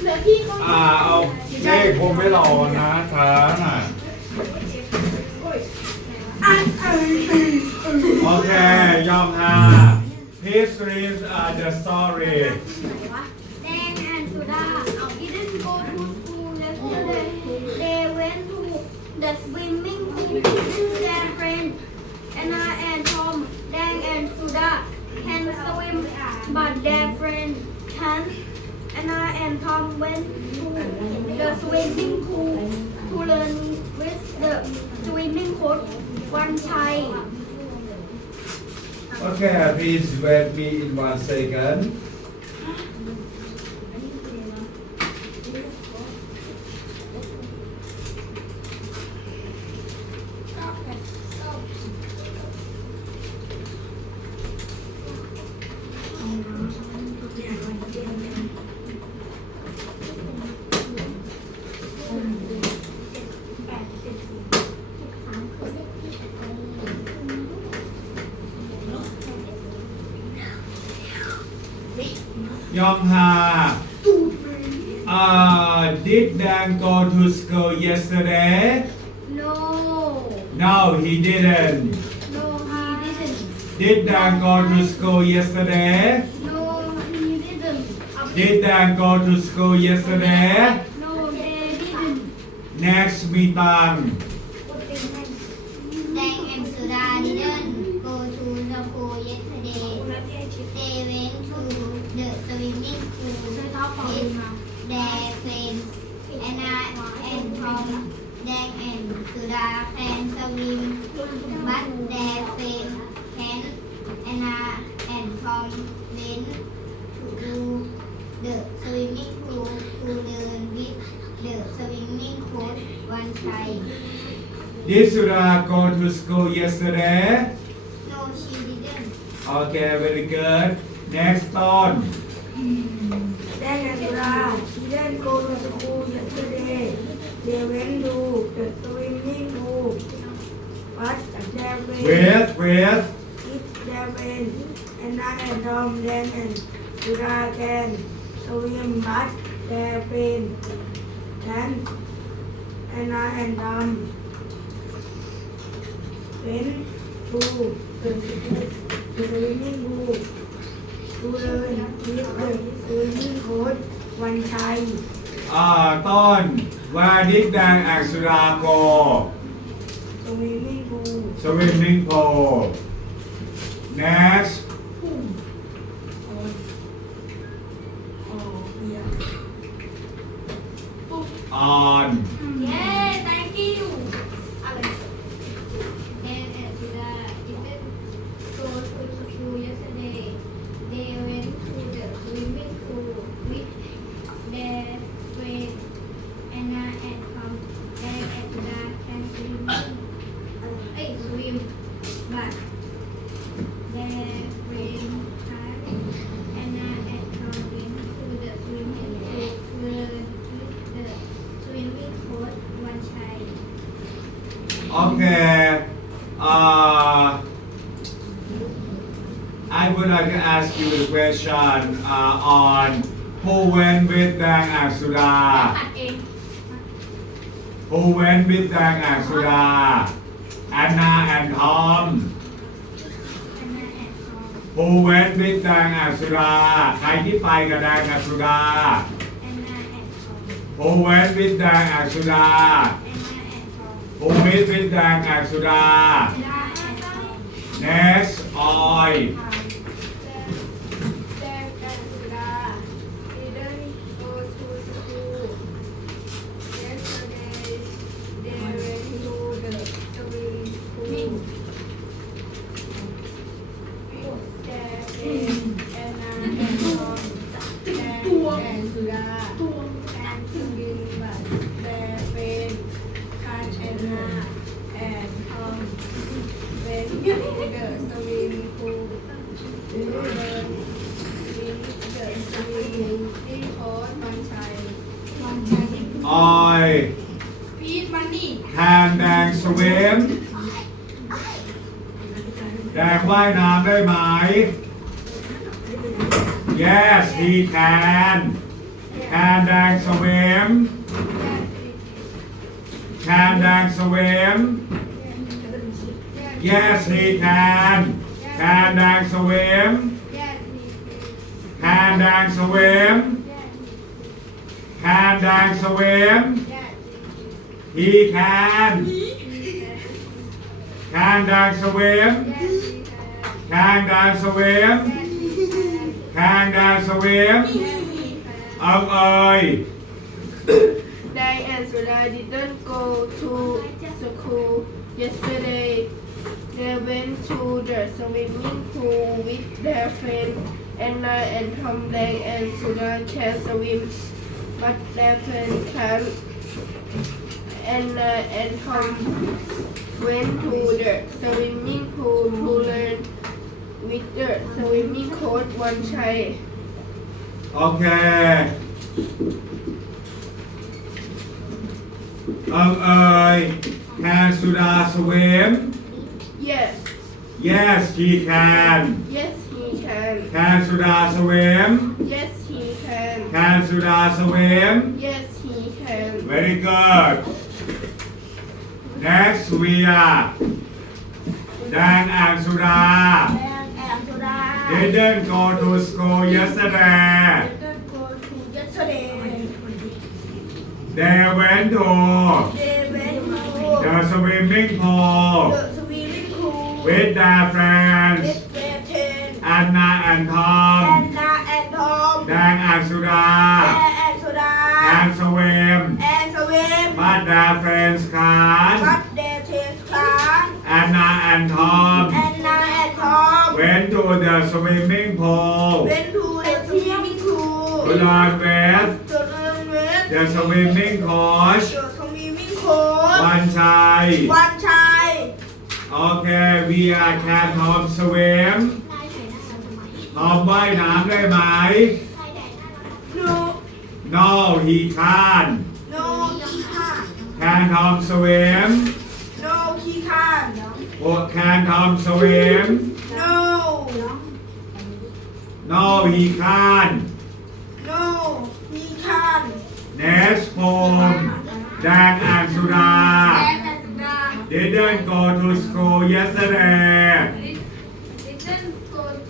เหลือพี่เขา อ่าเอาเลขผมไม่รอนะช้าน่ะ โอเค ยอมฮะ Please read uh, the story Dan and Suda didn't go to school yesterday. They went to the swimming pool with their friends. Anna and Tom, Dan and Suda can swim, but their friend can't. Went to the swimming pool to learn with the swimming coach one time. Okay please wait me in one second ยอมฮา uh, did Dan go to school yesterday No, no he didn't no, he didn't. did Dan go to school yesterday No, he didn't. did Dan go to school yesterday No, they didn't. next มีตัง Dang and Suda didn't And Suda can swim, but their friends can't. Anna and Tom went to the swimming pool to learn with the swimming coach one time. did Sudha go to school yesterday No, she didn't. okay very good next ต้น Dan and Sura didn't go to school yesterday. They went to the swimming pool. But their brain, with, with, eat their brain, and I adopt them and Buddha can swim but their brain. Then, and I adopt when to the winning who to learn with the winning code one time. อ่าต้นวานิกแดงอักษราโก สวิมมิ่งพูล swimming pool next yeah. on okay uh, I would like to ask you a question uh, on who went with Dang and Sudha ตัดเอง who went with Dang and Sudha Anna and Tom who went with Dang and Sudha ใครที่ไปกับ Dang and Sudha Anna and Tom. ภูมิวิทแดงานสุดา เนสออย Next Oil Can Dang swim? Yes, he can. Can Dang swim? Can Dang swim? Can Dang swim? He can. Can Dang swim? Can Dang swim? Can Dang swim? เอาเอ่ย Dai and Suda didn't go to school yesterday. They went to the swimming pool with their friend Anna and Tom. Dai and Suda can swim, but their friend can't. Anna and Tom went to the swimming pool to learn with the swimming coach one Chai. โ อเค เอาเอ่ย Can Suda swim? Yes, Yes, he can. yes he can. Can Suda swim? Yes he can. Can Suda swim? Yes he can. Very good. Next we are Dan and Suda and Suda didn't go to school yesterday. didn't go to They went to they went to the swimming pool. The swimming pool. With their friends. With their friends. Anna and Tom. Anna and Tom. Dan and Suda. And swim, and swim but their friends can't. but their friends can Anna and Tom. Anna and Tom. Went to the swimming pool? Went to the swimming pool? To learn with to learn with The swimming coach เดอะสวิมมิ่งโค้ชวันชัย วันชัย Okay we are can Tom swim ลายไหนนะคะทำไม Tom ว่ายน้ำได้ไหม ลายแดดน่ารัก no No he can't no คีค่ะ Can Tom swim no คีค่ะ What can Tom swim น้อง No he can't can't Next poem Dan and Suda. And Suda didn't go to school yesterday. Didn't go to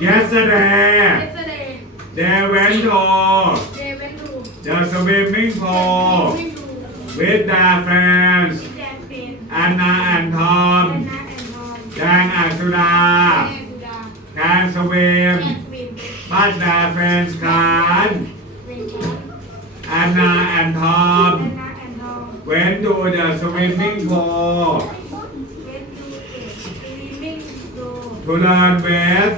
Yesterday yesterday. they went to friends. Anna and Tom. Anna and Dan and What's their friends called? Anna and Tom went to the swimming pool to learn with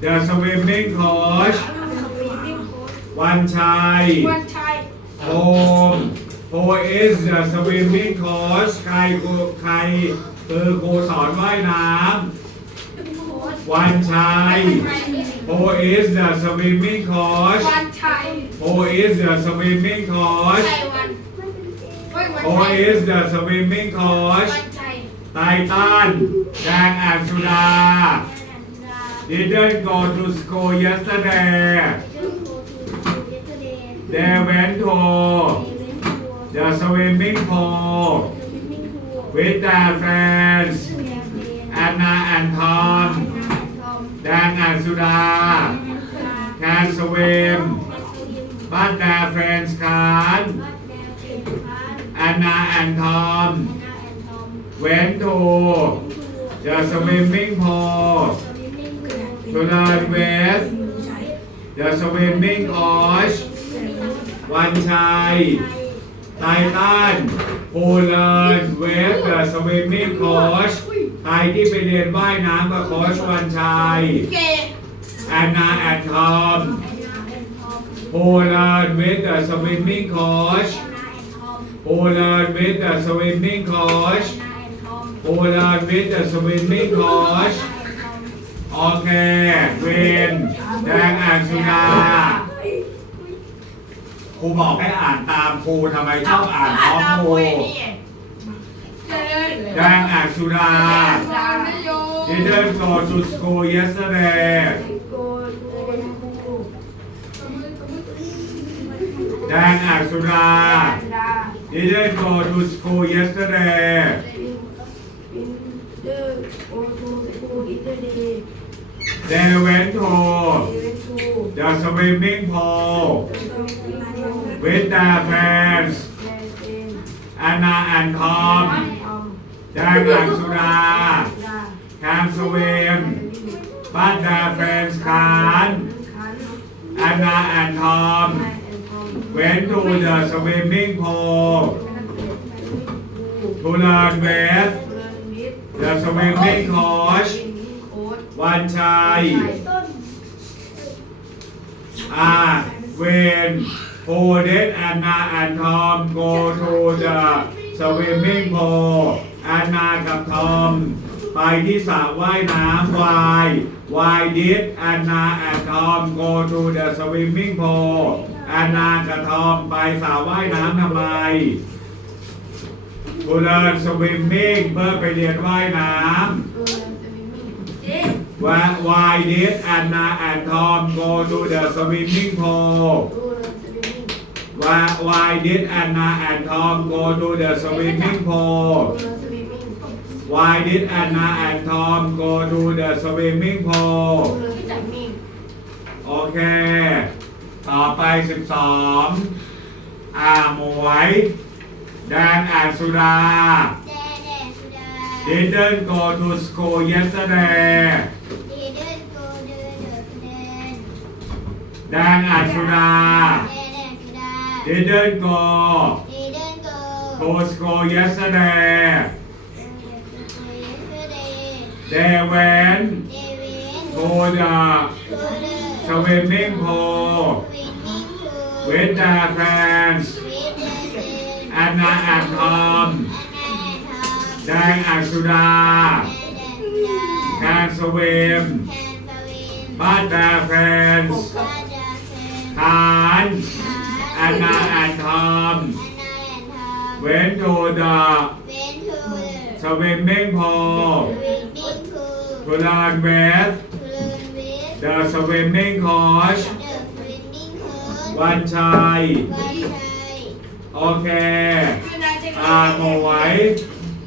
the swimming coach. วันชัย โฮมโฮเอสสวิมมิ่งคอร์สใครใครคือครูสอนว่ายน้ำ วันชัย Who is the swimming coach วันชัย Who is the swimming coach ชัยวันเฮ้ยวัน Who ชัย is the swimming coach วันชัย ไททันแดงแอนสุดา didn't go to school yesterday they went to the swimming pool with their friends Anna and Tom แดนอาสุดา งานสเวม บ้านแดเฟนส์คานแอนนาแอนทอม เวนโทเดอะสวิมมิ่งพอลสุลานเวสเดอะสวิมมิ่งออชวันชัยไททันพูลเลนเวสเดอะสวิมมิ่งคอช ใครที่ไปเรียนว่ายน้ำกับโค้ชวันชัยแอนนาแอนทอมโพลาร์เวทเดอร์สวิมมิ่งโค้ชโพลาร์เวทเดอร์สวิมมิ่งโค้ชโพลาร์เวทเดอร์สวิมมิ่งโค้ชโอเค เวนแดงแอนสุนาครูบอกให้อ่านตามครูทำไมชอบอ่านพร้อมครู เลย แดงอ่านสุดา ดานโย Didn't go to school yesterday โกโก แดงอ่านสุรา didn't go to school yesterday they went to the swimming pool with their friends Anna and Tom จากหลังสุดาคามสเวมบ้านดาเฟนส์คานแอนนาแอนทอม เวนทูเดอะสวิมมิ่งโพทูเลิร์นเวสเดอะสวิมมิ่งโคชวันชัยอาเวนโพเดสอนนาแอนทอมโกทูเดอะสวิมมิ่งโพ แอนนากับทอม ไปที่สระว่ายน้ำวายวายดิสแอนนาแอนทอม go to the swimming pool แอนนากับทอม ไปสระว่ายน้ำทำไมกูเรียนสวิมมิ่งเพื่อไปเรียนว่ายน้ำว่าวายดิสแอนนาแอนทอม go to the swimming pool ว่าวายดิสแอนนาแอนทอม go to the swimming pool Why did Anna and Tom go to the swimming pool? โอเค ต่อไป 12 อ่าหมวย แดนอ่านสุดา แดแดสุดา didn't go to school yesterday ดีเดินโกเดินเดินเดินแดนอ่านสุดา แดแดสุดา didn't go ดีเดินโก to school yesterday เดแวนเดโทดาโเสเวมมิงโพเวนดดาแฟนเวแอนนาแอนทอมแดงอัสุดาแคนสเวมบ้านดาแฟนฐานแอนนาแอนทอมเวนโทดาสเวมมิงโพเ to learn with ทูเลินวิด the swimming coach เดอะวินนิ่งคู วันชัย วันชัย โอเค อ่าหมวย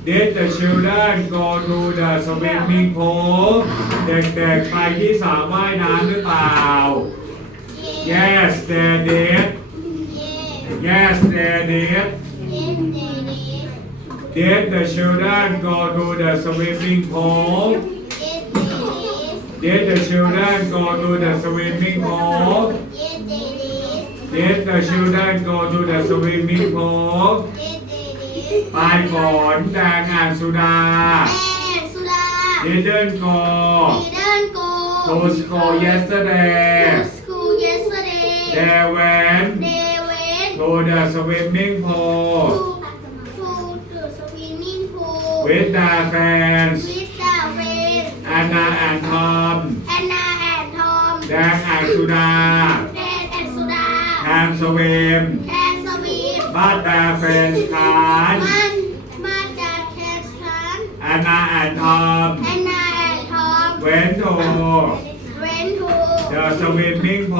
Did the children go to the swimming pool เด็กๆไปที่สระว่ายน้ำหรือเปล่า Yes they did เย่ Yes they did เย่เดนิส Did the children go to the swimming pool เย่เดนิส Did the children go to the swimming pool เย่เดนิส Did the children go to the swimming pool เย่ แอนนาแอนทอม แอนนาแอนทอม แดงแอนสุดาแดนแอนสุดาแอนสเวมแอนสวีมมาดาเฟนคานมันมาดาแฟนสันแอนนาแอนทอม แอนนาแอนทอม เวนโทเวนทูเดอะสวิมมิ่งโพ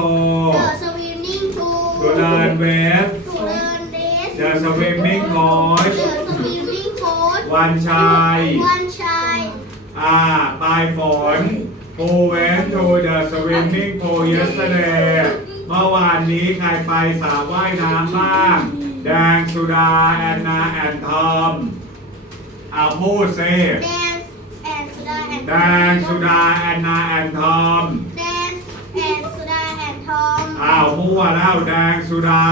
เดอะสวิมมิ่งพูสุลานเวฟสุเดินเดสเดอะสวิมมิ่งโคชเดอะสวิมมิ่งโค้ชวันชัยวัน อ่าปลายฝน Who went to the swimming pool yesterday เมื่อวานนี้ใครไปสระว่ายน้ำบ้าง แดงสุดา แอนนาแอนทอมเอาพูดสิ dance and Suda and แดงสุดา แอนนาแอนทอม dance and Suda and Tom อ้าวมั่วแล้วแดงสุดา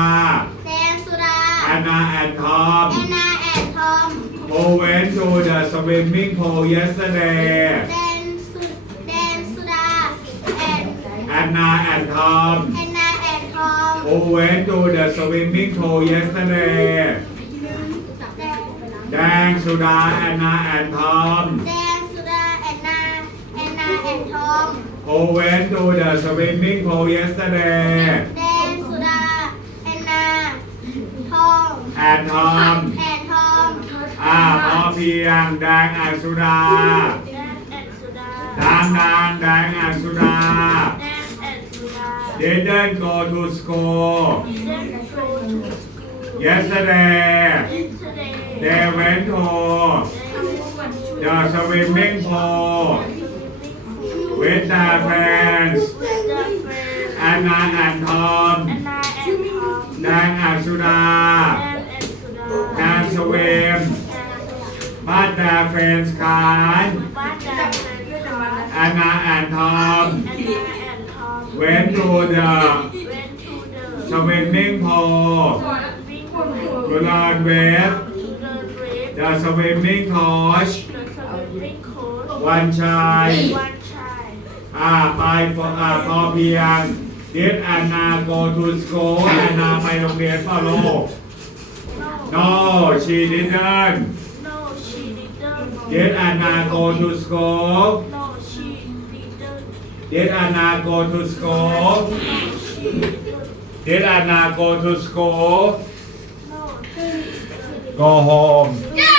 dance Suda แอนนาแอนทอม Anna and Tom Who went to the swimming pool yesterday dance dance Suda and แอนนา แอนทอม Anna and Tom Who went to the swimming pool yesterday แดงสุดา แอนนา แอนทอม dance Suda Anna Anna and Tom Who went to the swimming pool yesterday dance Suda Anna Tom แอนทอม and Tom อ่า พอเพียงแดงอสุราแดงแอนสุดาทางนานแดงอสุรา แดงแอนสุดา didn't go to school ดิเดนโชชูสกู yesterday เยสเดย์ they went to ทำทุกวันชุด the swimming pool เว with ทา their แฟน friends เวทาแฟน Anna and Tom แอนนาแอนทอมแดงอสุรา แดงแอนสุดา and swim มาตอร์เฟรนส์คานแอนนาแอนทอมเวนทูเดอร์ชเวนนิ่งคนถูตูเลอร์เวฟ the สเดอะสวิตโค้ดวัชวันชัยอ่าไปอ่าพอเพียงเด็ Anna go to school Anna ไปโรงเรียนฝาโลโน่ no she didn't Did I not go to school? Did I not go to school? Did I not go to school? Go home.